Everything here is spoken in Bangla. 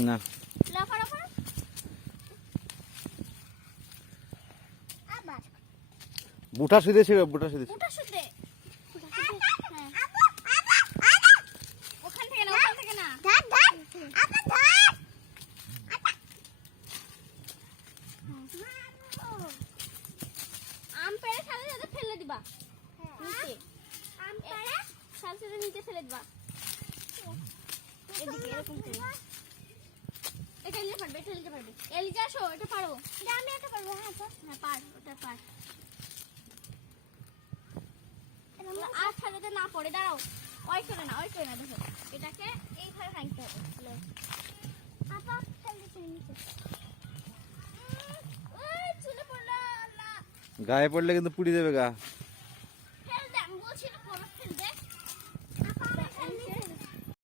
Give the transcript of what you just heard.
না লাফার লাফার আবার বুটা শুধেছে বুটা শুধেছে ওটা শুতে ওখান থেকে না ধর ধর আপা ধর আম পেড়ে সাথে সাথে ফেলে দিবা নিচে আম পেড়ে সাথে সাথে নিচে ফেলে দিবা এদিকে এরকম করে এটা নিতে পারবে এলিজা আসো এটা পারো আমি এটা পারবো হ্যাঁ পার ওটা পার আর ছাড়াতে না পড়ে দাঁড়াও ওই করে না দেখো এটাকে এইভাবে ভাঙতে হবে আপা ফেলে দিচ্ছি নিচে ওই চুলে পড়লো আল্লাহ গায়ে পড়লে কিন্তু পুড়ে যাবে গা